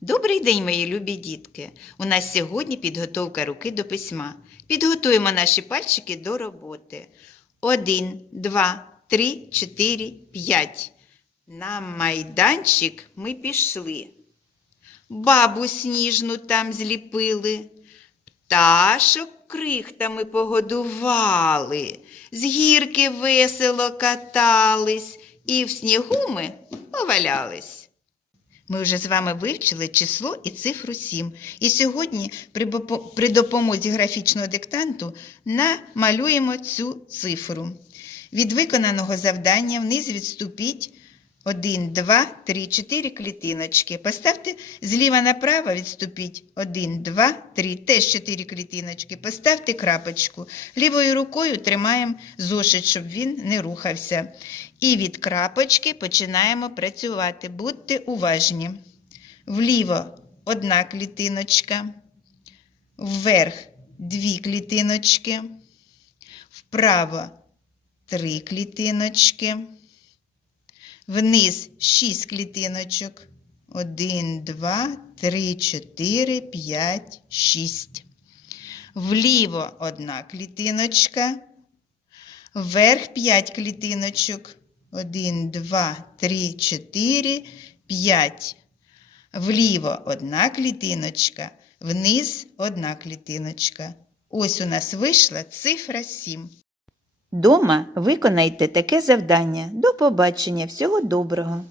Добрий день, мої любі дітки! У нас сьогодні підготовка руки до письма. Підготуємо наші пальчики до роботи. Один, два, три, чотири, п'ять. На майданчик ми пішли. Бабу сніжну там зліпили, пташок крихтами погодували, з гірки весело катались і в снігу ми повалялись. Ми вже з вами вивчили число і цифру 7. І сьогодні при, допомозі графічного диктанту намалюємо цю цифру. Від виконаного завдання вниз відступіть 1, 2, 3, 4 клітиночки. Поставте зліва направо відступіть 1, 2, 3, теж 4 клітиночки. Поставте крапочку. Лівою рукою тримаємо зошит, щоб він не рухався. І від крапочки починаємо працювати. Будьте уважні. Вліво одна клітиночка, вверх дві клітиночки, вправо три клітиночки, вниз шість клітиночок. Один, два, три, чотири, п'ять, шість. Вліво одна клітиночка, вверх 5 клітиночок. 1, 2, 3, 4, 5. Вліво одна клітиночка, вниз одна клітиночка. Ось у нас вийшла цифра 7. Дома виконайте таке завдання. До побачення. Всього доброго!